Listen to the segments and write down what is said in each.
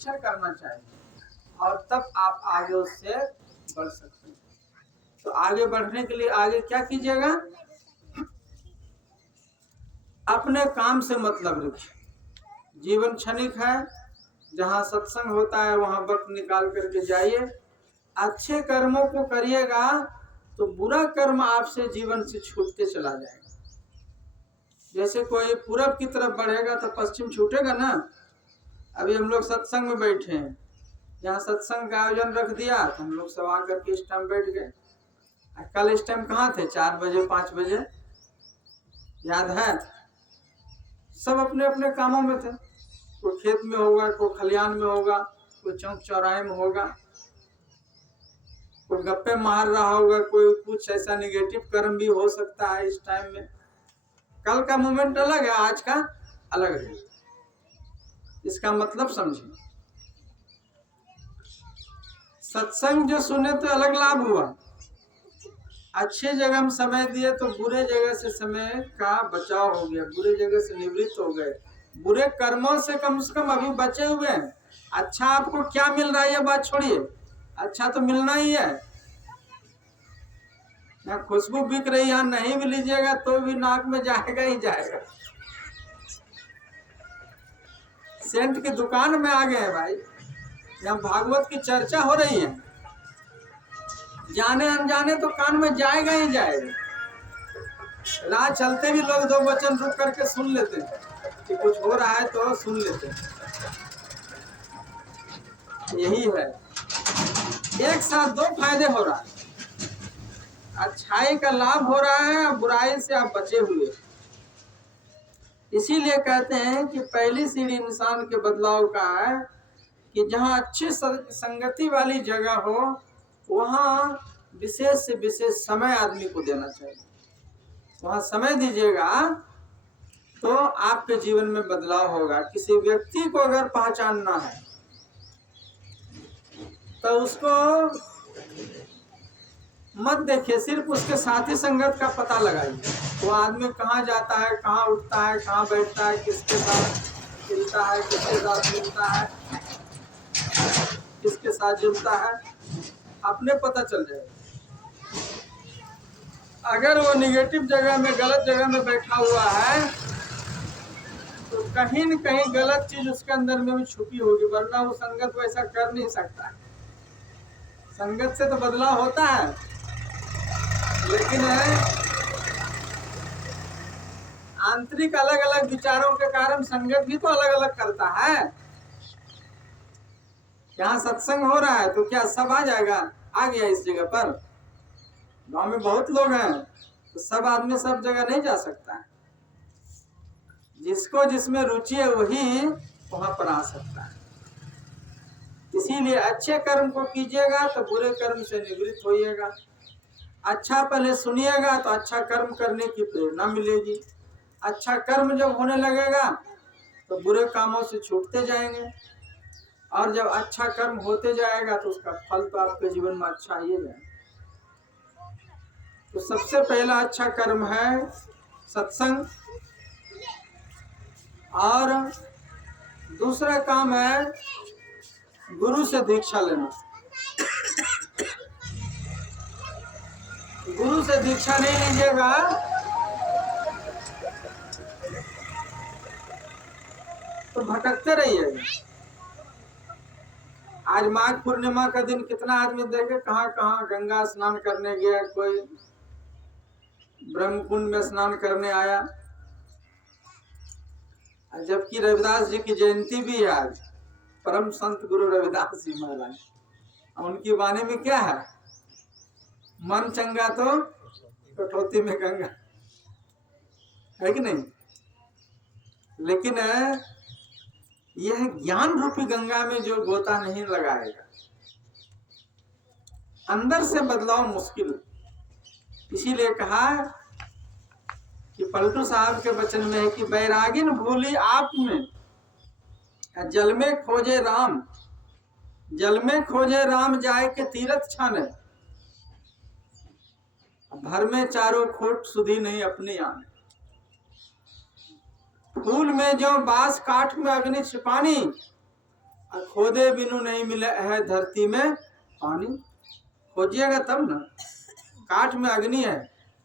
निरीक्षण करना चाहिए और तब आप आगे उससे बढ़ सकते हैं। तो आगे बढ़ने के लिए आगे क्या कीजिएगा, अपने काम से मतलब रखिए। जीवन क्षणिक है, जहाँ सत्संग होता है वहाँ वक्त निकाल करके जाइए, अच्छे कर्मों को करिएगा तो बुरा कर्म आपसे जीवन से छूटते चला जाएगा। जैसे कोई पूरब की तरफ बढ़ेगा तो पश्चिम छूटेगा ना। अभी हम लोग सत्संग में बैठे हैं, यहाँ सत्संग का आयोजन रख दिया तो हम लोग सब आकर के इस टाइम बैठ गए। कल इस टाइम कहाँ थे, 4 बजे 5 बजे, याद है? सब अपने अपने कामों में थे, कोई खेत में होगा, कोई खलियान में होगा, कोई चौक चौराहे में होगा, कोई गप्पे मार रहा होगा, कोई कुछ ऐसा निगेटिव कर्म भी हो सकता है इस टाइम में। कल का मोमेंट अलग है, आज का अलग है। इसका मतलब समझिए, सत्संग जो सुने तो अलग लाभ हुआ, अच्छे जगह हम समय दिए तो बुरे जगह से समय का बचाव हो गया, बुरे जगह से निवृत्त हो गए, बुरे कर्मों से कम अभी बचे हुए हैं। अच्छा आपको क्या मिल रहा है ये बात छोड़िए, अच्छा तो मिलना ही है। यहाँ खुशबू बिक रही है, नहीं भी लीजिएगा तो भी नाक में जाएगा ही जाएगा। सेंट की दुकान में आ गए हैं भाई, यहाँ भागवत की चर्चा हो रही है, जाने अनजाने तो कान में जाएगा ही जाएगा। राह चलते भी लोग 2 वचन रुक करके सुन लेते हैं कि कुछ हो रहा है तो सुन लेते हैं। यही है, एक साथ 2 फायदे हो रहा है, अच्छाई का लाभ हो रहा है और बुराई से आप बचे हुए। इसीलिए कहते हैं कि पहली सीढ़ी इंसान के बदलाव का है कि जहाँ अच्छी संगति वाली जगह हो वहाँ विशेष से विशेष समय आदमी को देना चाहिए। वहाँ समय दीजिएगा तो आपके जीवन में बदलाव होगा। किसी व्यक्ति को अगर पहचानना है तो उसको मत देखिए, सिर्फ उसके साथी संगत का पता लगाइए। वो आदमी कहाँ जाता है, कहाँ उठता है, कहाँ बैठता है, किसके साथ मिलता है, किसके साथ मिलता है, किसके साथ जुड़ता है, अपने पता चल जाएगा। अगर वो निगेटिव जगह में, गलत जगह में बैठा हुआ है तो कहीं न कहीं गलत चीज उसके अंदर में भी छुपी होगी, वरना वो संगत वैसा कर नहीं सकता है। संगत से तो बदलाव होता है, लेकिन आंतरिक अलग अलग विचारों के कारण संगत भी तो अलग अलग करता है। यहाँ सत्संग हो रहा है तो क्या सब आ जाएगा, आ गया इस जगह पर? गांव में बहुत लोग हैं तो सब आदमी सब जगह नहीं जा सकता है। जिसको जिसमें रुचि है वही वहां पर आ सकता है। इसीलिए अच्छे कर्म को कीजिएगा तो बुरे कर्म से निवृत्त होइएगा। अच्छा पहले सुनिएगा तो अच्छा कर्म करने की प्रेरणा मिलेगी। अच्छा कर्म जब होने लगेगा तो बुरे कामों से छूटते जाएंगे, और जब अच्छा कर्म होते जाएगा तो उसका फल तो आपके जीवन में अच्छा ही जाएगा। तो सबसे पहला अच्छा कर्म है सत्संग, और दूसरा काम है गुरु से दीक्षा लेना। गुरु से दीक्षा नहीं लीजिएगा तो भटकते रहिएगा। आज माघ पूर्णिमा का दिन कितना आदमी देखे कहाँ कहाँ गंगा स्नान करने गया, कोई ब्रह्मकुंड में स्नान करने आया, जबकि रविदास जी की जयंती भी है आज, परम संत गुरु रविदास जी महाराज। उनकी वाणी में क्या है, मन चंगा तो कठौती में गंगा, है कि नहीं? लेकिन यह ज्ञान रूपी गंगा में जो गोता नहीं लगाएगा, अंदर से बदलाव मुश्किल। इसीलिए कहा कि पलटू साहब के वचन में है कि बैरागिन भूली आप में, जल में खोजे राम, जल में खोजे राम जाए के तीरथ छाने, भर में चारों खोट सुधी नहीं अपनी आने। फूल में जो बांस, काठ में अग्नि छिपानी, और खोदे बिनु नहीं मिले है धरती में पानी। खोजिएगा तब ना, काठ में अग्नि है,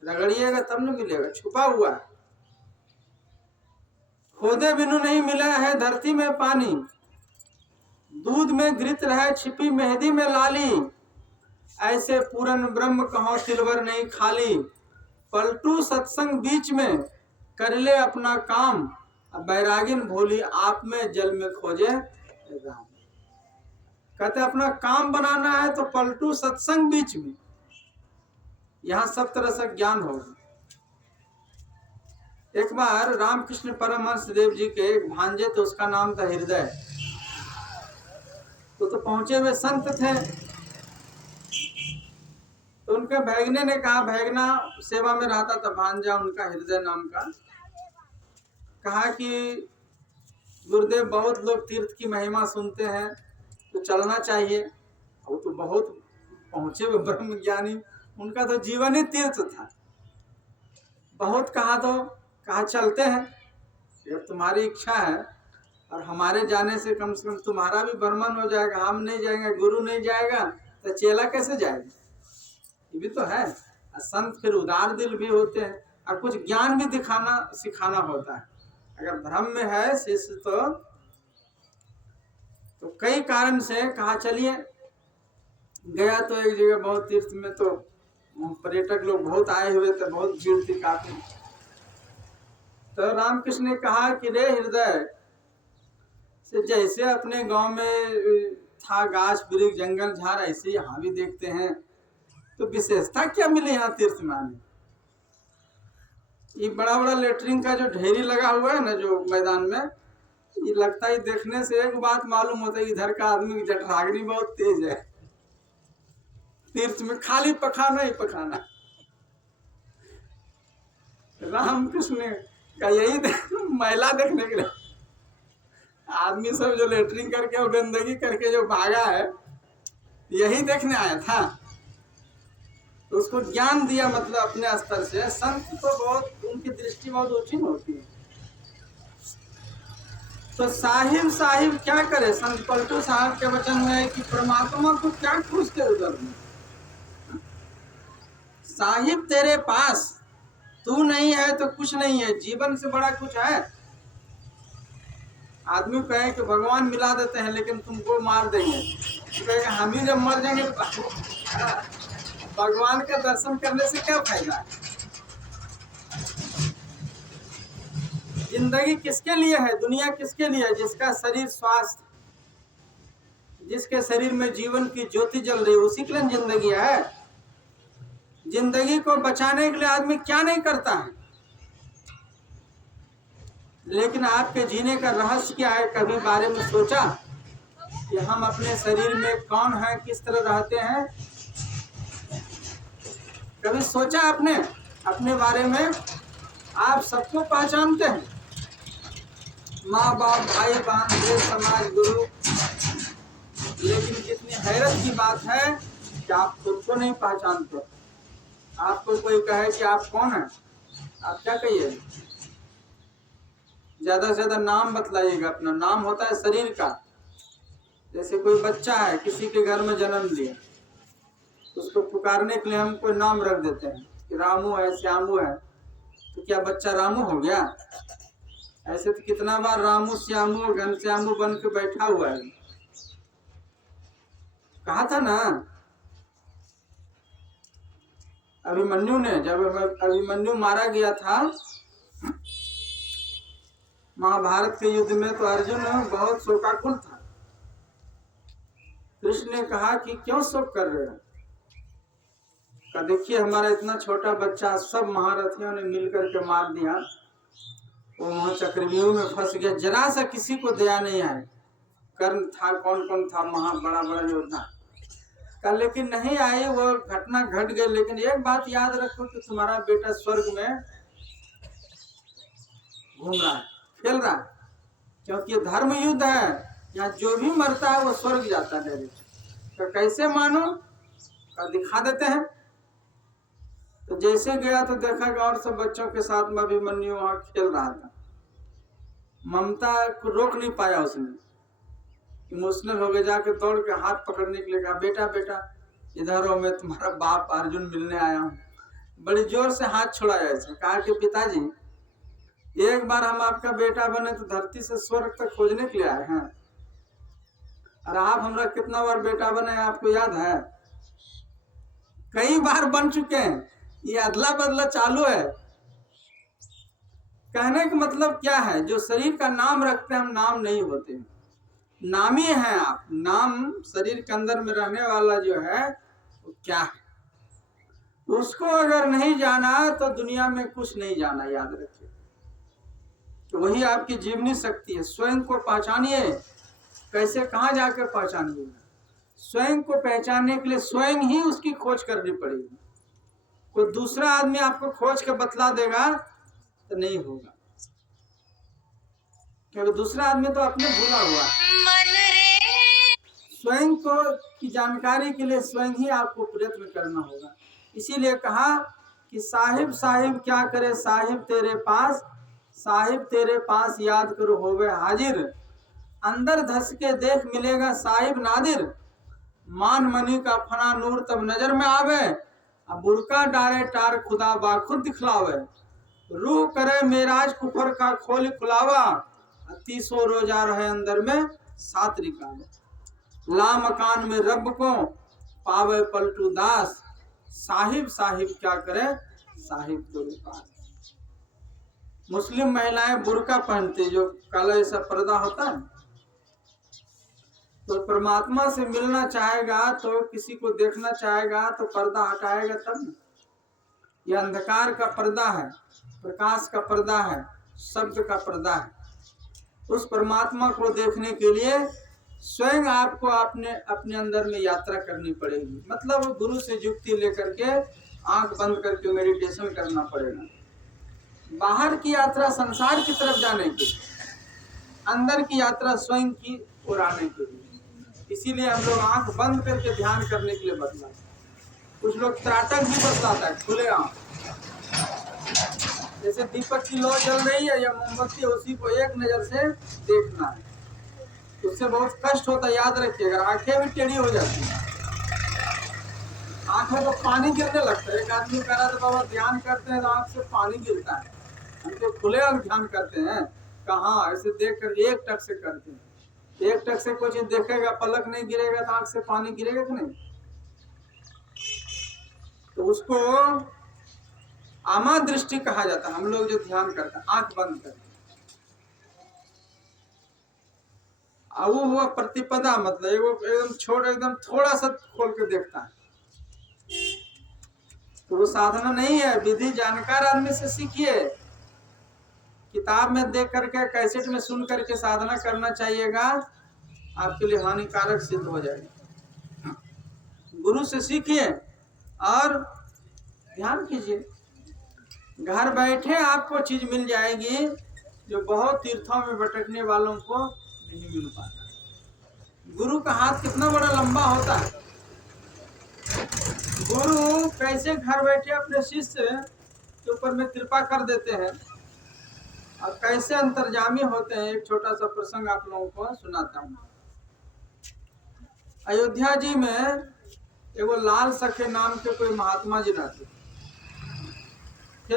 रगड़िएगा तब न मिलेगा, छुपा हुआ है। खोदे बिनु नहीं मिला है धरती में पानी, दूध में घृत रहे छिपी मेहंदी में लाली, ऐसे पूरन ब्रह्म कहो तिलवर नहीं खाली। पलटू सत्संग बीच में कर ले अपना काम, बैरागिन भोली आप में जल में खोजे राम। कहते अपना काम बनाना है तो पलटू सत्संग बीच में, यहाँ सब तरह से ज्ञान होगा। एक बार रामकृष्ण परमहंस देव जी के एक भांजे थे, उसका नाम था हृदय। तो पहुंचे हुए संत थे, तो उनके भैगने ने कहा, भैगना सेवा में रहता था भांजा उनका हृदय नाम का, कहा कि गुरुदेव बहुत लोग तीर्थ की महिमा सुनते हैं तो चलना चाहिए। वो तो बहुत पहुंचे हुए ब्रह्म ज्ञानी, उनका तो जीवन ही तीर्थ था। बहुत कहा तो कहा चलते हैं, जब तुम्हारी इच्छा है और हमारे जाने से कम तुम्हारा भी भ्रमण हो जाएगा। हम नहीं जाएंगे, गुरु नहीं जाएगा तो चेला कैसे जाएगा, ये भी तो है। संत फिर उदार दिल भी होते हैं और कुछ ज्ञान भी दिखाना सिखाना होता है। अगर भ्रम में है शिष्य तो कई कारण से कहा चलिए। गया तो एक जगह बहुत तीर्थ में, तो पर्यटक लोग बहुत आए हुए थे, बहुत भीड़ थी काफी। तो रामकृष्ण ने कहा कि रे हृदय से जैसे अपने गांव में था गाछ वृक्ष जंगल झाड़, ऐसे यहाँ भी देखते हैं, तो विशेषता क्या मिले यहाँ तीर्थ में आने। ये बड़ा बड़ा लेटरिन का जो ढेरी लगा हुआ है ना जो मैदान में, ये लगता है देखने से एक बात मालूम होता है, इधर का आदमी की जठराग्नि बहुत तेज है। तीर्थ में खाली पखाना ही पखाना। रामकृष्ण का यही महिला देखने के लिए आदमी सब जो लेटरिन करके और गंदगी करके जो भागा है, यही देखने आया था। तो उसको ज्ञान दिया, मतलब अपने स्तर से। संत तो बहुत, उनकी दृष्टि बहुत ऊंची होती है। तो साहिब क्या करे, संत पलटू साहब के वचन में है कि परमात्मा को क्या खोजते उधर में, साहिब तेरे पास तू नहीं है तो कुछ नहीं है, जीवन से बड़ा कुछ है। आदमी कहे कि भगवान मिला देते हैं लेकिन तुमको मार देंगे, तो कहेगा हम ही जब मर जाएंगे भगवान का दर्शन करने से क्या फायदा है। जिंदगी किसके लिए है, दुनिया किसके लिए है? जिसका शरीर स्वस्थ, जिसके शरीर में जीवन की ज्योति जल रही है, उसी के लिए जिंदगी है। जिंदगी को बचाने के लिए आदमी क्या नहीं करता है। लेकिन आपके जीने का रहस्य क्या है, कभी बारे में सोचा कि हम अपने शरीर में कौन है, किस तरह रहते हैं? कभी सोचा आपने अपने बारे में? आप सबको पहचानते हैं, माँ बाप भाई बहन देश समाज गुरु, लेकिन कितनी हैरत की बात है कि आप खुद को नहीं पहचानते। आपको कोई कहे कि आप कौन हैं, आप क्या कहिए? ज्यादा से ज्यादा नाम बतलाइएगा अपना। नाम होता है शरीर का। जैसे कोई बच्चा है, किसी के घर में जन्म लिया, उसको पुकारने के लिए हम कोई नाम रख देते हैं कि रामू है, श्यामू है, तो क्या बच्चा रामू हो गया? ऐसे तो कितना बार रामू श्यामू घनश्यामू बन के बैठा हुआ है। कहा था ना अभिमन्यु ने, जब अभिमन्यु मारा गया था महाभारत के युद्ध में, तो अर्जुन बहुत शोकाकुल था। कृष्ण ने कहा कि क्यों शोक कर रहे हो? का देखिए हमारा इतना छोटा बच्चा सब महारथियों ने मिलकर के मार दिया, वो वहां चक्रव्यूह में फंस गया, जरा सा किसी को दया नहीं आए। कर्ण था, कौन कौन था, बड़ा बड़ा योद्धा का, लेकिन नहीं आए, वो घटना घट गई। लेकिन एक बात याद रखो कि तुम्हारा बेटा स्वर्ग में घूम रहा है, खेल रहा है, क्योंकि धर्म युद्ध है। यहाँ जो भी मरता है वो स्वर्ग जाता है। तो कैसे मानो? और दिखा देते हैं। तो जैसे गया तो देखा कि और सब बच्चों के साथ में अभिमन्यु वहां खेल रहा था। ममता को रोक नहीं पाया उसने, इमोशनल हो गए, जाके दौड़ के हाथ पकड़ने के लिए कहा, बेटा बेटा इधर हो, मैं तुम्हारा बाप अर्जुन मिलने आया हूँ। बड़ी जोर से हाथ छुड़ाया ऐसे, कहा कि पिताजी एक बार हम आपका बेटा बने तो धरती से स्वर्ग तक खोजने के लिए आए हैं, और आप हमारा कितना बार बेटा बने आपको याद है? कई बार बन चुके हैं, ये अदला बदला चालू है। कहने का मतलब क्या है, जो शरीर का नाम रखते हैं हम नाम नहीं होते, नामी हैं आप। नाम शरीर के अंदर में रहने वाला जो है वो क्या है, उसको अगर नहीं जाना तो दुनिया में कुछ नहीं जाना, याद रखिए। तो वही आपकी जीवनी शक्ति है। स्वयं को पहचानिए। कैसे, कहाँ जाकर पहचानिए? स्वयं को पहचानने के लिए स्वयं ही उसकी खोज करनी पड़ेगी। कोई दूसरा आदमी आपको खोज के बतला देगा तो नहीं होगा, क्योंकि दूसरा आदमी तो अपने भूला हुआ है। स्वयं को की जानकारी के लिए स्वयं ही आपको प्रयत्न करना होगा। इसीलिए कहा कि साहिब साहिब क्या करे, साहिब तेरे पास, साहिब तेरे पास याद करो होवे हाजिर। अंदर धस के देख मिलेगा साहिब नादिर, मान मनी का फना नूर तब नजर में आवे, अब बुरका डारे टार खुदा बाखुद दिखलावे, रूह करे मेराज कुफर का खोल खुलावा, 30 रोजा रहे अंदर में 7 रिकावे, ला मकान में रब को पावे पलटू दास, साहिब साहिब क्या करे साहिब तेरे पास। मुस्लिम महिलाएं बुर्का पहनती, जो काला ऐसा पर्दा होता है। तो परमात्मा से मिलना चाहेगा तो किसी को देखना चाहेगा तो पर्दा हटाएगा तब। यह अंधकार का पर्दा है, प्रकाश का पर्दा है, शब्द का पर्दा है। उस परमात्मा को देखने के लिए स्वयं आपको अपने अंदर में यात्रा करनी पड़ेगी। मतलब गुरु से युक्ति लेकर के आंख बंद करके मेडिटेशन करना पड़ेगा। बाहर की यात्रा संसार की तरफ जाने की, अंदर की यात्रा स्वयं की ओर आने के लिए। इसीलिए हम लोग आंख बंद करके ध्यान करने के लिए बतलाते हैं। कुछ लोग त्राटक भी बतलाता है, खुले आंख। जैसे दीपक की लौ जल रही है या मोमबत्ती, उसी को एक नजर से देखना है। उससे बहुत कष्ट होता है, याद रखिए। अगर आंखें भी टेढ़ी हो जाती है, आंखों को पानी गिरने लगता है। एक आदमी कह रहा था बाबा ध्यान करते हैं तो आंख से पानी गिरता है। हम तो खुले आंख ध्यान करते हैं, कहाँ ऐसे देख कर एक टक से करते हैं। एक टक से कोई चीज देखेगा, पलक नहीं गिरेगा तो आंख से पानी गिरेगा कि नहीं? तो उसको आमा दृष्टि कहा जाता है। हम लोग जो ध्यान करते हैं आंख बंद करते, वो हुआ प्रतिपदा, मतलब एकदम छोड़, एकदम थोड़ा सा खोल के देखता है। तो वो साधना नहीं है। विधि जानकार आदमी से सीखिए। किताब में देख करके, कैसेट में सुन करके साधना करना चाहिएगा, आपके लिए हानिकारक सिद्ध हो जाएगा। गुरु से सीखिए और ध्यान कीजिए। घर बैठे आपको चीज मिल जाएगी जो बहुत तीर्थों में भटकने वालों को नहीं मिल पाता। गुरु का हाथ कितना बड़ा लंबा होता है। गुरु कैसे घर बैठे अपने शिष्य के ऊपर में कृपा कर देते हैं और कैसे अंतर्जामी होते हैं। एक छोटा सा प्रसंग आप लोगों को सुनाता हूँ। अयोध्या जी में एगो लाल सखे नाम के कोई महात्मा जी रहते थे।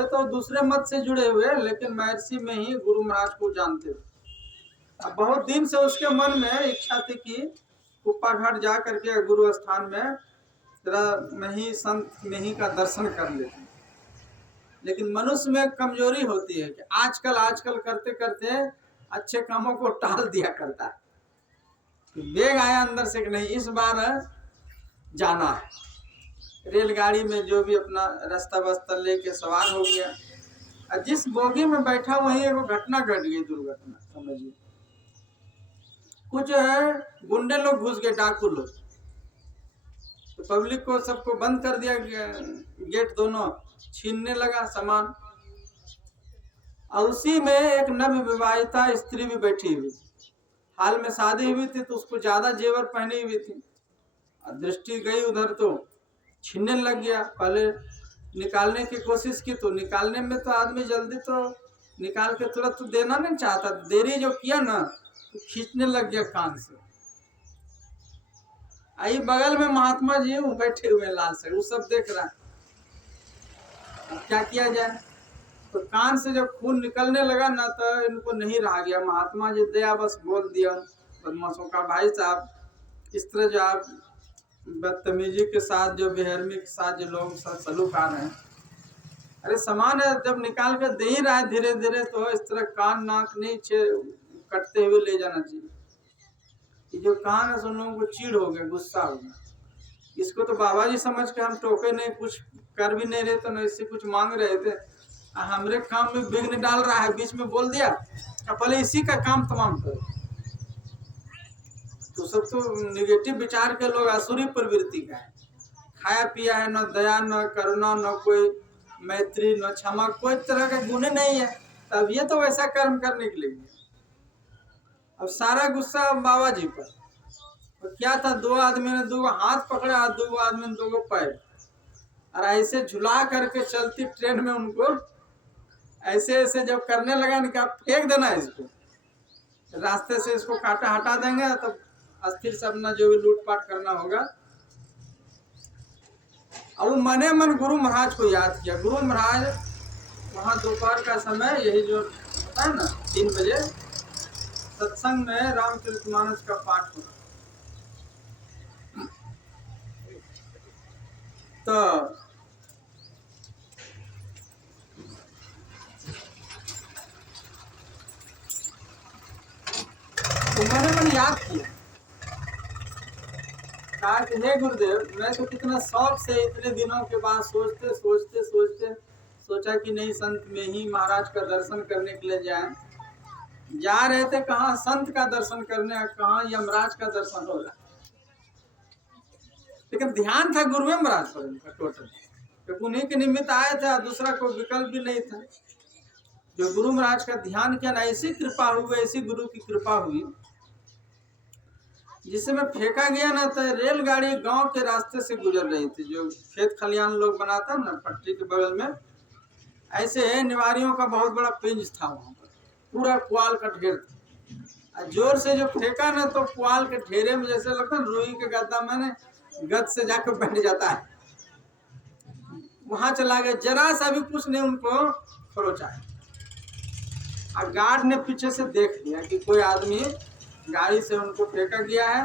तो दूसरे मत से जुड़े हुए, लेकिन महर्षि में ही गुरु महाराज को जानते थे। अब बहुत दिन से उसके मन में इच्छा थी कि कुप्पा घाट जा करके गुरु स्थान में में ही संत में ही का दर्शन कर लेते। लेकिन मनुष्य में कमजोरी होती है कि आजकल करते करते अच्छे कामों को टाल दिया करता है। वेग आया अंदर से कि नहीं, इस बार जाना है। रेलगाड़ी में जो भी अपना रास्ता बस्ता लेके सवार हो गया, और जिस बोगी में बैठा वहीं एगो घटना घट गई, दुर्घटना समझिए। कुछ गुंडे लोग घुस गए, डाकू लोग। तो पब्लिक को सबको बंद कर दिया, गेट दोनों छीनने लगा सामान। और उसी में एक नवविवाहिता स्त्री भी बैठी हुई, हाल में शादी हुई थी, तो उसको ज्यादा जेवर पहनी हुई थी। दृष्टि गई उधर तो छीनने लग गया। पहले निकालने की कोशिश की, तो निकालने में तो आदमी जल्दी तो निकाल के तुरंत तो देना नहीं चाहता। देरी जो किया ना, तो खींचने लग गया कान से। आई बगल में महात्मा जी वो बैठे हुए लाल से, वो सब देख रहा है। अब क्या किया जाए? तो कान से जब खून निकलने लगा ना तो इनको नहीं रहा गया। महात्मा जी दया बस बोल दिया बदमाशों का, भाई साहब इस तरह जो आप बदतमीजी के साथ, जो बेहरमी के साथ जो लोग सलूक आ रहे हैं, अरे सामान है जब निकाल कर दे ही रहा है धीरे धीरे, तो इस तरह कान नाक नहीं कटते हुए ले जाना चाहिए। ये जो कान है, सुन लोगों को चीड़ हो गया, गुस्सा हो गया। इसको तो बाबा जी समझ के हम टोके नहीं, कुछ कर भी नहीं रहे, तो न इससे कुछ मांग रहे थे, हमरे काम में विघ्न डाल रहा है, बीच में बोल दिया पहले इसी का काम तमाम करो। तो सब तो निगेटिव विचार के लोग, आसुरी प्रवृत्ति का है। खाया पिया है, न दया न करुणा न कोई मैत्री न क्षमा, कोई तरह का गुण नहीं है, तब ये तो वैसा कर्म करने के लिए। अब सारा गुस्सा बाबा जी पर। तो क्या था, दो आदमी ने दो हाथ पकड़ा, दो आदमी ने दो पैर, और ऐसे झुला करके चलती ट्रेन में उनको ऐसे ऐसे जब करने लगा ना, फेंक देना इसको रास्ते से, इसको काटा हटा देंगे तो अस्थिर से अपना जो भी लूटपाट करना होगा। और वो मने मन गुरु महाराज को याद किया। गुरु महाराज वहाँ दोपहर का समय, यही जो होता है ना 3 बजे, सत्संग में रामचरितमानस का पाठ होता। तो मैंने मन याद किया, कहा कि हे गुरुदेव, मैं तो कितना शौक से इतने दिनों के बाद सोचते सोचते सोचते सोचा कि नहीं, संत में ही महाराज का दर्शन करने के लिए जाएं। जा रहे थे कहाँ संत का दर्शन करने, कहाँ यमराज का दर्शन हो रहा, लेकिन ध्यान था गुरु महाराज पर उनका टोटल, क्योंकि उन्हीं के निमित्त आए थे, दूसरा कोई विकल्प भी नहीं था। जो गुरु महाराज का ध्यान किया ना, ऐसी कृपा हुई, ऐसी गुरु की कृपा हुई, जिसमें फेंका गया ना तो रेलगाड़ी गांव के रास्ते से गुजर रही थी, जो खेत खलियान लोग बनाता ना पट्टी के बगल में, ऐसे निवारियों का बहुत बड़ा पिंज था वहां पर, पूरा पुआल का ढेर था। जोर से जो फेंका ना तो पुआल के ढेरे में जैसे लगता है रुई के गद्दा में गद से जाकर बैठ जाता है, वहां चला गया, जरा सा भी कुछ नहीं उनको खरोचा है। और गार्ड ने पीछे से देख लिया कि कोई आदमी गाड़ी से उनको फेंका गया है,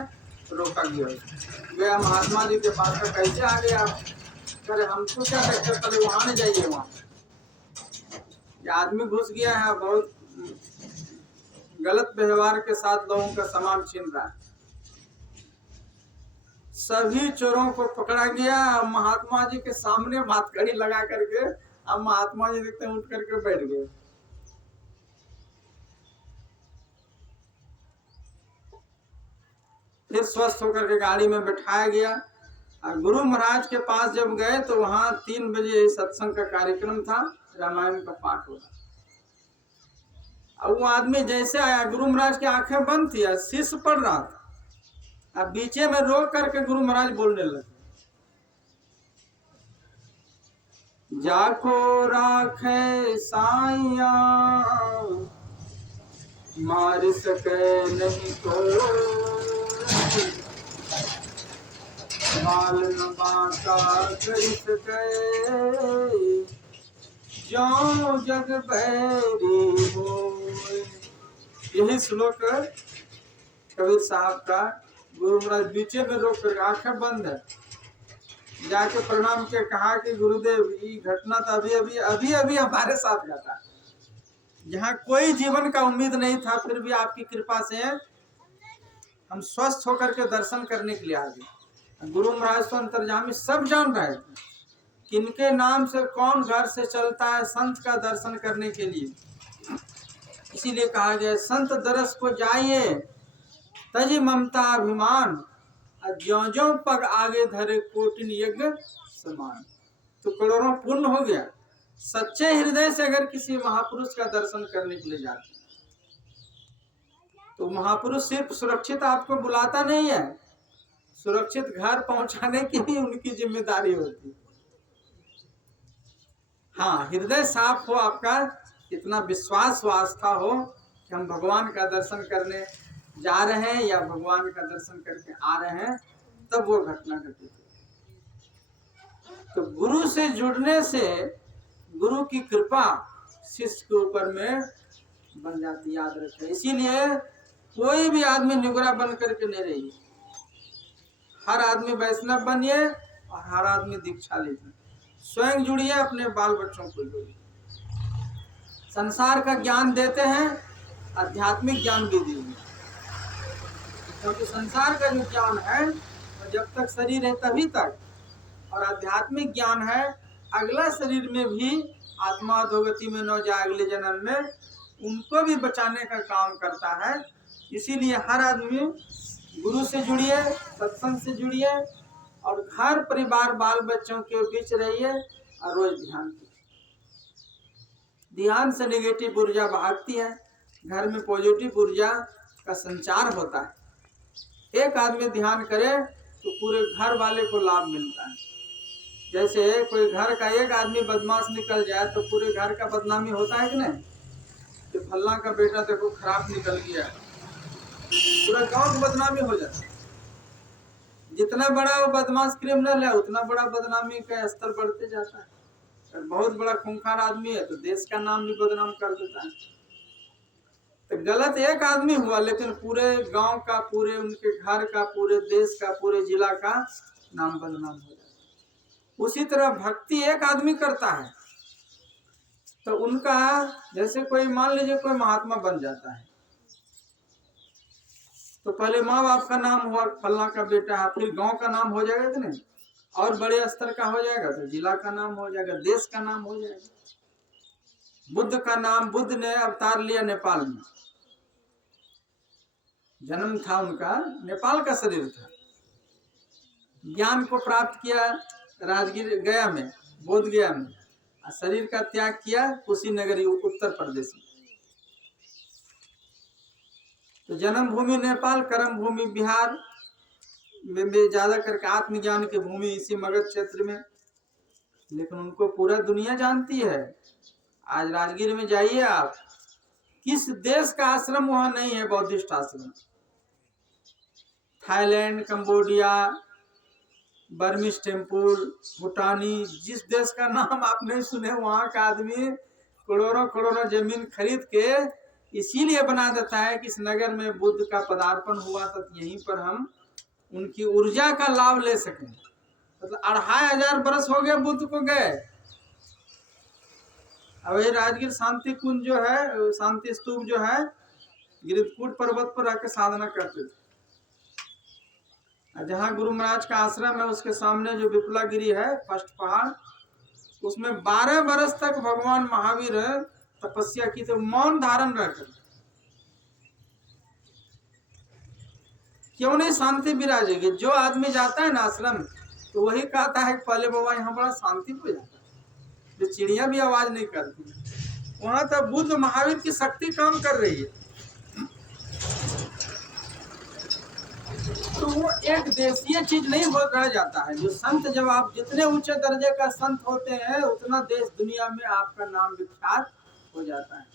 तो रोका गया। महात्मा जी के पास का कैसे आ गया? अरे हमको क्या कहते, पहले वहां नहीं जाइए, वहां ये आदमी घुस गया है, बहुत गलत व्यवहार के साथ लोगों का सामान छीन रहा है। सभी चोरों को पकड़ा गया। महात्मा जी के सामने हाथकड़ी लगा करके, अब महात्मा जी देखते उठ करके बैठ गए। फिर स्वस्थ होकर के गाड़ी में बैठाया गया। और गुरु महाराज के पास जब गए तो वहां 3 बजे सत्संग का कार्यक्रम था, रामायण का पाठ हो रहा। अब वो आदमी जैसे आया, गुरु महाराज की आंखें बंद थी, शिष्य पढ़ रहा था, अब बीचे में रोक करके गुरु महाराज बोलने लगे, जाको राखे साइया, मार सके नहीं तो बाल न बाका कर सके, जो जग बैरी हो। यही श्लोक कबीर साहब का गुरु महाराज बीचे में रोक कर, आंखें बंद है, जाके प्रणाम के कहा कि गुरुदेव ये घटना तो अभी हमारे साथ घटा, जहाँ कोई जीवन का उम्मीद नहीं था, फिर भी आपकी कृपा से हम स्वस्थ होकर के दर्शन करने के लिए आ गए। गुरु महाराज तो अंतर्यामी, सब जान रहे थे किनके नाम से कौन घर से चलता है संत का दर्शन करने के लिए। इसीलिए कहा गया, संत दरस को जाइए तजी ममता अभिमान, ज्यों ज्यों पग आगे धरे कोटिन यज्ञ समान। तो करोड़ों पूर्ण हो गया। सच्चे हृदय से अगर किसी महापुरुष का दर्शन करने के लिए जाते हैं, तो महापुरुष सिर्फ सुरक्षित आपको बुलाता नहीं है, सुरक्षित घर पहुंचाने की भी उनकी जिम्मेदारी होती है। हाँ, हृदय साफ हो आपका, इतना विश्वास व आस्था हो कि हम भगवान का दर्शन करने जा रहे हैं या भगवान का दर्शन करके आ रहे हैं, तब वो घटना घटी थी। तो गुरु से जुड़ने से गुरु की कृपा शिष्य के ऊपर में बन जाती, याद रखें। इसीलिए कोई भी आदमी निगुरा बन करके नहीं रहिए, हर आदमी वैष्णव बनिए और हर आदमी दीक्षा लीजिए, स्वयं जुड़िए, अपने बाल बच्चों को जोड़िए। संसार का ज्ञान देते हैं, आध्यात्मिक ज्ञान भी दीजिए, क्योंकि संसार का जो ज्ञान है वो जब तक शरीर है तभी तक, और आध्यात्मिक ज्ञान है अगला शरीर में भी आत्मा अधोगति में न जाए अगले जन्म में, उनको भी बचाने का काम करता है। इसीलिए हर आदमी गुरु से जुड़िए, सत्संग से जुड़िए, और घर परिवार बाल बच्चों के बीच रहिए और रोज ध्यान कीजिए। ध्यान से नेगेटिव ऊर्जा भागती है, घर में पॉजिटिव ऊर्जा का संचार होता है। एक आदमी ध्यान करे तो पूरे घर वाले को लाभ मिलता है। जैसे कोई घर का एक आदमी बदमाश निकल जाए तो पूरे घर का बदनामी होता है कि नहीं, कि फल्ला का बेटा देखो खराब निकल गया, पूरा गांव की बदनामी हो जाता है। जितना बड़ा वो बदमाश क्रिमिनल है उतना बड़ा बदनामी का स्तर बढ़ते जाता है। अगर बहुत बड़ा खूंखार आदमी है तो देश का नाम भी बदनाम कर देता है। तो गलत एक आदमी हुआ लेकिन पूरे गांव का, पूरे उनके घर का, पूरे देश का, पूरे जिला का नाम बदनाम हो जाता है। उसी तरह भक्ति एक आदमी करता है तो उनका, जैसे कोई मान लीजिए कोई महात्मा बन जाता है तो पहले माँ बाप का नाम हुआ, फल्ला का बेटा है, फिर गांव का नाम हो जाएगा कि नहीं, और बड़े स्तर का हो जाएगा तो जिला का नाम हो जाएगा, देश का नाम हो जाएगा। बुद्ध का नाम, बुद्ध ने अवतार लिया नेपाल में, जन्म था उनका नेपाल का शरीर था, ज्ञान को प्राप्त किया राजगीर गया में, बोध गया में, शरीर का त्याग किया कुशीनगर उत्तर प्रदेश में। तो जन्म भूमि नेपाल, कर्म भूमि बिहार में ज्यादा करके आत्मज्ञान की भूमि इसी मगध क्षेत्र में, लेकिन उनको पूरा दुनिया जानती है। आज राजगीर में जाइए आप, किस देश का आश्रम वहां नहीं है, बौद्धिस्ट आश्रम। थाईलैंड, कंबोडिया, बर्मिश टेम्पल, भूटानी, जिस देश का नाम आप नहीं सुने वहां का आदमी करोड़ों करोड़ों जमीन खरीद के इसीलिए बना देता है कि इस नगर में बुद्ध का पदार्पण हुआ तो यहीं पर हम उनकी ऊर्जा का लाभ ले सकें। मतलब 2500 बरस हो गए बुद्ध को गए। अब ये राजगीर शांति कुंज जो है, शांति स्तूप जो है, गिरिधकूट पर्वत पर आकर साधना करते थे। जहाँ गुरु महाराज का आश्रम है उसके सामने जो विपुलागिरी है, फर्स्ट पहाड़, उसमें 12 बरस तक भगवान महावीर तपस्या की, तो मौन धारण रखकर। क्यों नहीं शांति विराजेगी? जो आदमी जाता है ना आश्रम तो वही कहता है कि पहले बाबा यहाँ बड़ा शांति हो जाता है, जो चिड़िया भी आवाज नहीं करती। वहां तो बुद्ध महावीर की शक्ति काम कर रही है। तो वो एक देशीय चीज नहीं हो रह जाता है। जो संत, जब आप जितने ऊंचे दर्जे का संत होते हैं उतना देश दुनिया में आपका नाम विख्यात हो जाता है।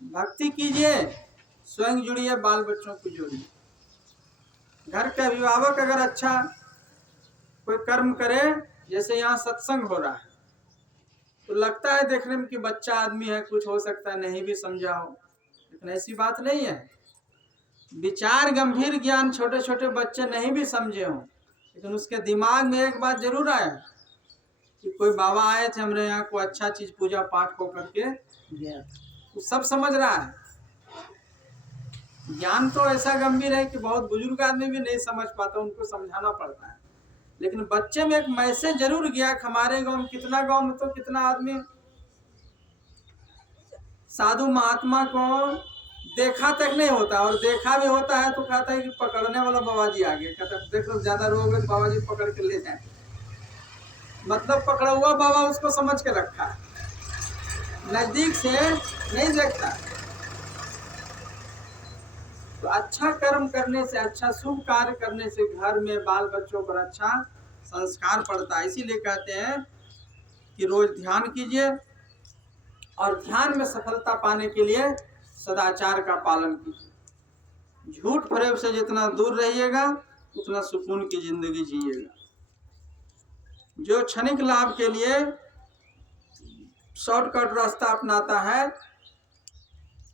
भक्ति कीजिए, स्वयं जुड़िए, बाल बच्चों को जोड़िए। घर के अभिभावक अगर अच्छा कोई कर्म करे, जैसे यहाँ सत्संग हो रहा है, तो लगता है देखने में कि बच्चा आदमी है, कुछ हो सकता है नहीं भी समझा हो, लेकिन ऐसी बात नहीं है। विचार गंभीर ज्ञान छोटे छोटे बच्चे नहीं भी समझे हों, लेकिन उसके दिमाग में एक बात जरूर आया कि कोई बाबा आए थे हमारे यहाँ, को अच्छा चीज पूजा पाठ हो करके गया, वो सब समझ रहा है। ज्ञान तो ऐसा गंभीर है कि बहुत बुजुर्ग आदमी भी नहीं समझ पाता, उनको समझाना पड़ता है। लेकिन बच्चे में एक मैसेज जरूर गया कि हमारे गांव में, कितना गांव में तो कितना आदमी साधु महात्मा को देखा तक नहीं होता, और देखा भी होता है तो कहता है कि पकड़ने वाला बाबा जी आ गए, कहता है देखो ज्यादा रोग है बाबा जी पकड़ के ले जाए। मतलब पकड़ा हुआ बाबा उसको समझ के रखा है, नजदीक से नहीं देखता। तो अच्छा कर्म करने से, अच्छा शुभ कार्य करने से घर में बाल बच्चों पर अच्छा संस्कार पड़ता है। इसीलिए कहते हैं कि रोज ध्यान कीजिए, और ध्यान में सफलता पाने के लिए सदाचार का पालन कीजिए। झूठ फरेब से जितना दूर रहिएगा उतना सुकून की जिंदगी जिएगा। जो क्षणिक लाभ के लिए शॉर्टकट रास्ता अपनाता है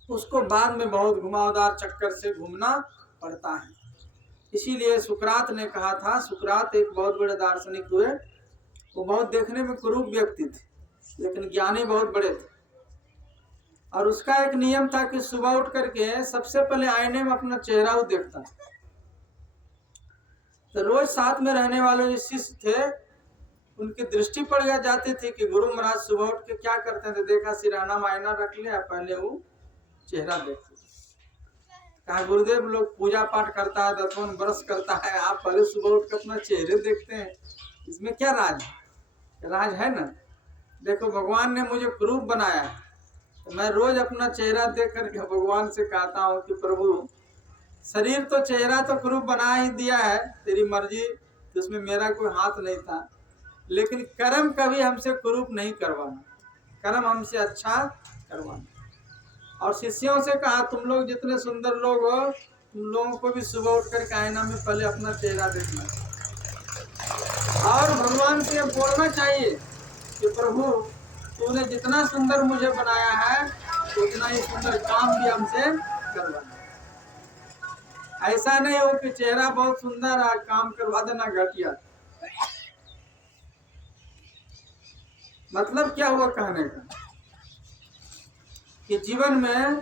उसको बाद में बहुत घुमावदार चक्कर से घूमना पड़ता है। इसीलिए सुकरात ने कहा था, सुकरात एक बहुत बड़े दार्शनिक हुए, वो बहुत देखने में कुरूप व्यक्ति थे लेकिन ज्ञानी बहुत बड़े थे। और उसका एक नियम था कि सुबह उठ करके सबसे पहले आईने में अपना चेहरा वो देखता। तो रोज साथ में रहने वाले जो शिष्य थे उनकी दृष्टि पड़ जाती थी कि गुरु महाराज सुबह उठ के क्या करते थे, देखा सिराना में आईना रख लिया, पहले वो चेहरा देखते। कहा गुरुदेव लोग पूजा पाठ करता है, दतवन ब्रश करता है, आप पहले सुबह उठ के अपना चेहरे देखते हैं, इसमें क्या राज है? राज है ना। देखो भगवान ने मुझे कुरूप बनाया है तो मैं रोज अपना चेहरा देख करके भगवान से कहता हूँ कि प्रभु शरीर तो चेहरा तो कुरूप बना ही दिया है, तेरी मर्जी, तो उसमें मेरा कोई हाथ नहीं था, लेकिन कर्म कभी हमसे कुरूप नहीं करवाना, कर्म हमसे अच्छा करवाना। और शिष्यों से कहा तुम लोग जितने सुंदर लोग हो तुम लोगों को भी सुबह उठ कर आईना में पहले अपना चेहरा देखना और भगवान से बोलना चाहिए कि प्रभु तूने जितना सुंदर मुझे बनाया है उतना ही सुंदर काम भी हमसे करवाना। ऐसा नहीं हो कि चेहरा बहुत सुंदर है काम करवा देना घटिया। मतलब क्या हुआ कहने का कि जीवन में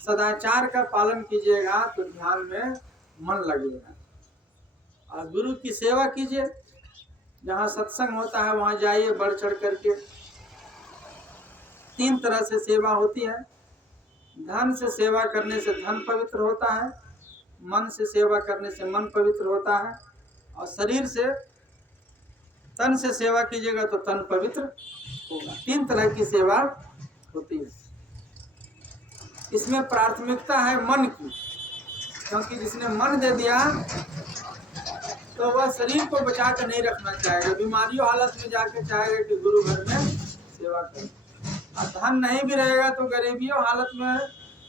सदाचार का पालन कीजिएगा तो ध्यान में मन लगेगा और गुरु की सेवा कीजिए। जहाँ सत्संग होता है वहाँ जाइए, बढ़ चढ़ करके। 3 तरह से सेवा होती है। धन से सेवा करने से धन पवित्र होता है, मन से सेवा करने से मन पवित्र होता है और शरीर से तन से सेवा कीजिएगा तो तन पवित्र होगा। 3 तरह की सेवा होती है। इसमें प्राथमिकता है मन की, क्योंकि जिसने मन दे दिया तो वह शरीर को बचा कर नहीं रखना चाहेगा, बीमारियों हालत में जाकर चाहेगा कि गुरु घर में सेवा करें। और धन नहीं भी रहेगा तो गरीबियों हालत में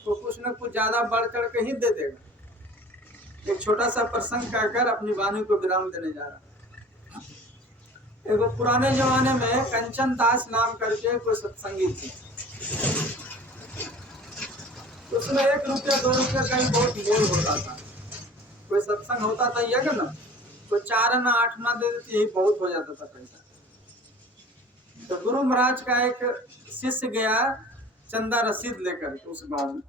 तो कुछ न कुछ ज्यादा बढ़ चढ़ के ही दे देगा। एक छोटा सा प्रसंग कहकर अपनी वाणी को विराम देने जा रहा। एक पुराने जमाने में कंचन दास नाम करके कोई सत्संगी थे। उसमें 1 रुपया 2 रुपया कहीं बहुत मोल होता था। कोई सत्संग होता था यज्ञ ना, तो 4 आना 8 आना दे देती, यही बहुत हो जाता था पैसा। तो गुरु महाराज का एक शिष्य गया चंदा रसीद लेकर उस गांव में।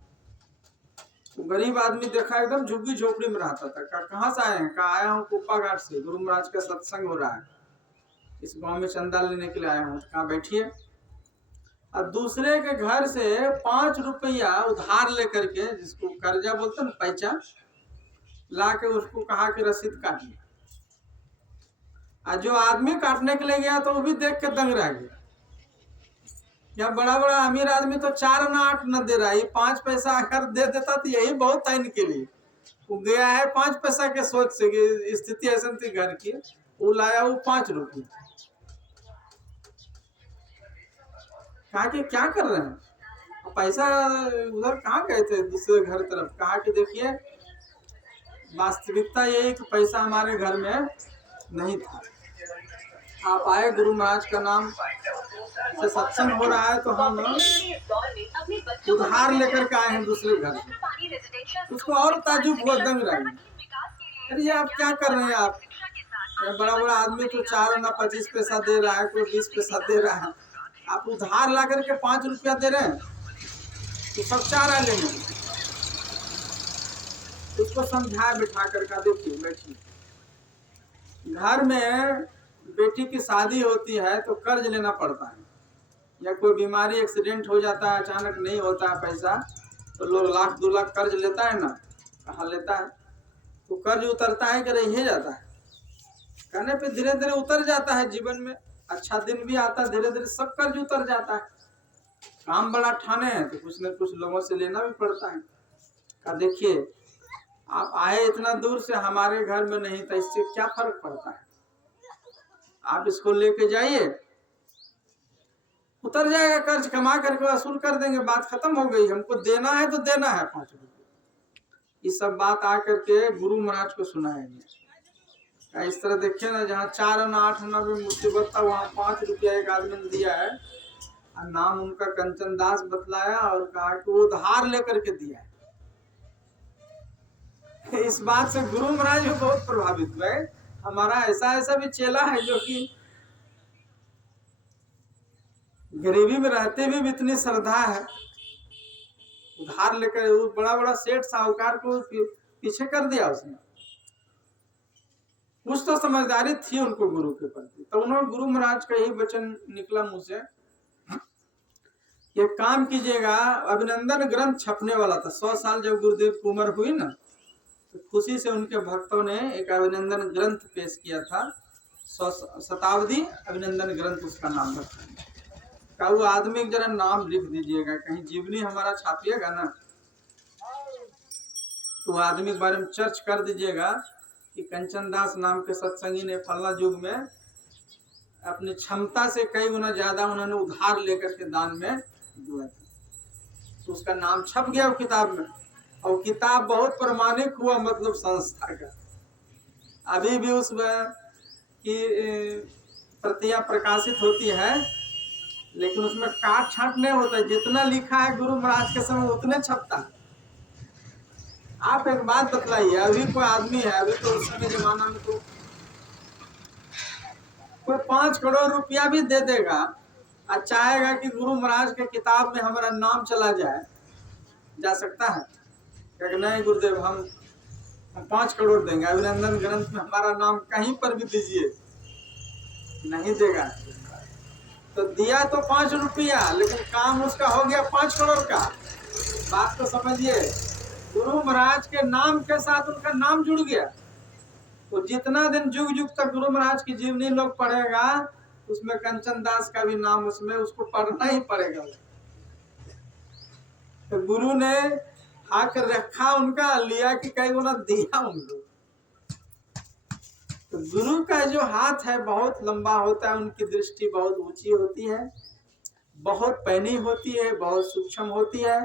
तो गरीब आदमी देखा, एकदम झुग्गी झोपड़ी में रहता था। कहाँ से आए हैं? कहा आया हूँ कुप्पा घाट से, गुरु महाराज का सत्संग हो रहा है, इस गांव में चंदा लेने के लिए आया हूँ। कहाँ बैठिए। और दूसरे के घर से 5 रुपया उधार लेकर के, जिसको कर्जा बोलते हैं पैसा, ला के उसको कहा कि रसीद काटिए। और जो आदमी काटने के लिए गया तो वो भी देख के दंग रह गया। या बड़ा बड़ा अमीर आदमी तो 4 आना 8 आना दे रहा है, 5 पैसा अगर दे देता तो यही बहुत था इनके लिए। वो गया है 5 पैसा के सोच से कि स्थिति ऐसी थी घर की, वो लाया वो 5 रुपये। कहा कि क्या कर रहे हैं, पैसा उधर कहाँ गए थे दूसरे घर तरफ। कहा कि देखिए वास्तविकता यही कि पैसा हमारे घर में नहीं था, आप आए गुरु महाराज का नाम से सत्संग हो रहा है तो हम उधार लेकर के आए हैं दूसरे घर से। उसको और ताजुब हुआ, दंग रहा। अरे ये आप क्या कर रहे हैं? आप बड़ा बड़ा आदमी तो 4 आना 25 पैसा दे रहा है, कोई 20 पैसा दे रहा है, आप उधार ला करके 5 रुपया दे रहे हैं तो सब 4 आ लेंगे। उसको समझाया बिठा करके, देखिए बैठिए, घर में बेटी की शादी होती है तो कर्ज लेना पड़ता है, या कोई बीमारी एक्सीडेंट हो जाता है, अचानक नहीं होता है पैसा, तो लोग 1 लाख 2 लाख कर्ज लेता है ना, कहाँ लेता है। तो कर्ज उतरता है कि रह जाता है? कहने पे धीरे धीरे उतर जाता है। जीवन में अच्छा दिन भी आता है, धीरे धीरे सब कर्ज उतर जाता है। काम बड़ा ठाने हैं तो कुछ न कुछ लोगों से लेना भी पड़ता है। कहा देखिए आप आए इतना दूर से, हमारे घर में नहीं था, इससे क्या फर्क पड़ता है, आप इसको लेके जाइए, उतर जाएगा कर्ज, कमा करके वसूल कर देंगे, बात खत्म हो गई। हमको देना है तो देना है 5 रुपये। ये सब बात आकर के गुरु महाराज को सुनाया गया। इस तरह देखिए ना, जहाँ 4 आना 8 आना में मुसीबत था वहाँ 5 रुपया एक आदमी ने दिया है और नाम उनका कंचन दास बतलाया और कहा कि वो उधार लेकर के दिया है। इस बात से गुरु महाराज भी बहुत प्रभावित हुए। हमारा ऐसा ऐसा भी चेला है जो कि गरीबी में रहते हुए भी इतनी श्रद्धा है, उधार लेकर वो बड़ा बड़ा सेठ साहूकार को पीछे कर दिया उसने। कुछ तो समझदारी थी उनको गुरु के प्रति। तो उन्होंने गुरु महाराज का यही वचन निकला मुंह से, ये काम कीजिएगा। अभिनंदन ग्रंथ छपने वाला था। 100 साल जब गुरुदेव की उम्र हुई ना, तो खुशी से उनके भक्तों ने एक अभिनंदन ग्रंथ पेश किया था। 100 शताब्दी अभिनंदन ग्रंथ उसका नाम रखा। का वो आदमी जरा नाम लिख दीजिएगा, कहीं जीवनी हमारा छापिएगा ना तो वो आदमी के बारे में चर्च कर दीजिएगा कि कंचन दास नाम के सत्संगी ने फलना युग में अपनी क्षमता से कई गुना ज्यादा उन्होंने उधार लेकर के दान में दिया था। तो उसका नाम छप गया वो किताब में, और किताब बहुत प्रमाणिक हुआ, मतलब संस्था का। अभी भी उस की प्रतियां प्रकाशित होती है, लेकिन उसमें काट छाट नहीं होता। जितना लिखा है गुरु महाराज के समय उतने छपता है। आप एक बात बतलाइए, अभी कोई आदमी है, अभी तो उस समय जमाना में तो कोई 5 करोड़ रुपया भी दे देगा और चाहेगा कि गुरु महाराज के किताब में हमारा नाम चला जाए, जा सकता है? क्या नहीं गुरुदेव, हम 5 करोड़ देंगे, अभिनंदन ग्रंथ में हमारा नाम कहीं पर भी दीजिए, नहीं देगा। तो दिया तो 5 रुपया, लेकिन काम उसका हो गया 5 करोड़ का। बात तो समझिए, गुरु महाराज के नाम के साथ उनका नाम जुड़ गया। तो जितना दिन जुग जुग तक गुरु महाराज की जीवनी लोग पढ़ेगा, उसमें कंचन दास का भी नाम उसमें उसको पढ़ना ही पड़ेगा। तो गुरु ने हाथ रखा उनका, लिया कि कई गुना दिया उनको। तो गुरु का जो हाथ है बहुत लंबा होता है, उनकी दृष्टि बहुत ऊंची होती है, बहुत पैनी होती है, बहुत सूक्ष्म होती है।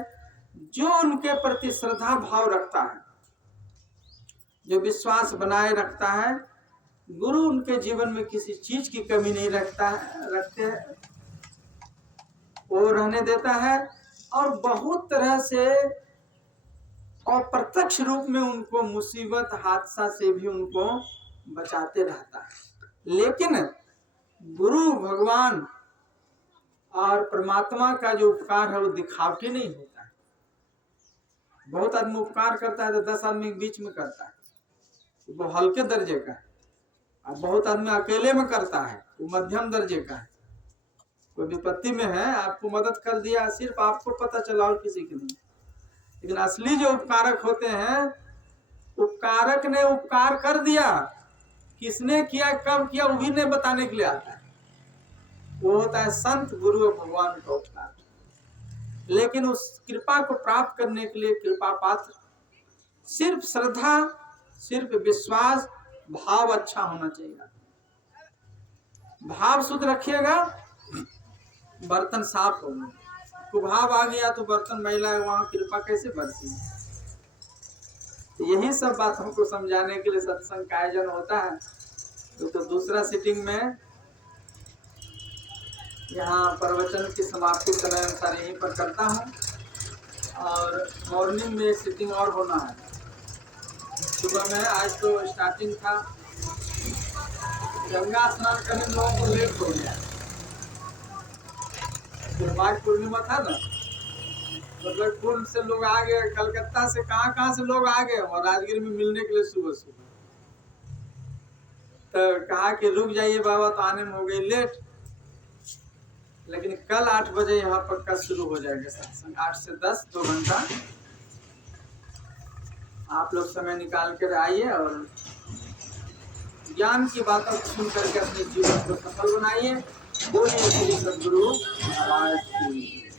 जो उनके प्रति श्रद्धा भाव रखता है, जो विश्वास बनाए रखता है, गुरु उनके जीवन में किसी चीज की कमी नहीं रखते वो रहने देता है, और बहुत तरह से अप्रत्यक्ष रूप में उनको मुसीबत हादसा से भी उनको बचाते रहता है। लेकिन गुरु भगवान और परमात्मा का जो उपकार है वो दिखावटी नहीं होता है। बहुत आदमी उपकार करता है तो 10 आदमी के बीच में करता है, वो हल्के दर्जे का है, और बहुत आदमी अकेले में करता है, वो मध्यम दर्जे का है। कोई विपत्ति में है, आपको मदद कर दिया, सिर्फ आपको पता चला और किसी के नहीं। लेकिन असली जो उपकारक होते हैं, उपकारक ने उपकार कर दिया, किसने किया कब किया वो भी नहीं बताने के लिए आता है। वो होता है संत गुरु और भगवान का उपकार। लेकिन उस कृपा को प्राप्त करने के लिए कृपा पात्र सिर्फ श्रद्धा, सिर्फ विश्वास, भाव अच्छा होना चाहिए। भाव शुद्ध रखिएगा, बर्तन साफ होंगे। कुभाव आ गया तो बर्तन मैला है, वहां कृपा कैसे बरती है? तो यही सब बात हमको समझाने के लिए सत्संग का आयोजन होता है। तो दूसरा सिटिंग में यहाँ प्रवचन की समाप्ति समय अनुसार यहीं पर करता हूँ, और मॉर्निंग में एक सिटिंग और होना है सुबह में। आज तो स्टार्टिंग था, गंगा स्नान करने में लोगों को लेट हो गया। माघ पूर्णिमा था ना, मतलब कुल से लोग आ गए, कलकत्ता से कहाँ से लोग आ गए और राजगीर में मिलने के लिए सुबह सुबह। तो कहा कि रुक जाइए बाबा, तो आने में हो गई लेट। लेकिन कल 8 बजे यहाँ पक्का शुरू हो जाएगा सत्संग, 8 से 10, 2 घंटा। आप लोग समय निकाल कर आइए और ज्ञान की बातों को सुन करके अपने जीवन को सफल बनाइए। बोलिए श्री सद्गुरु महाराज की।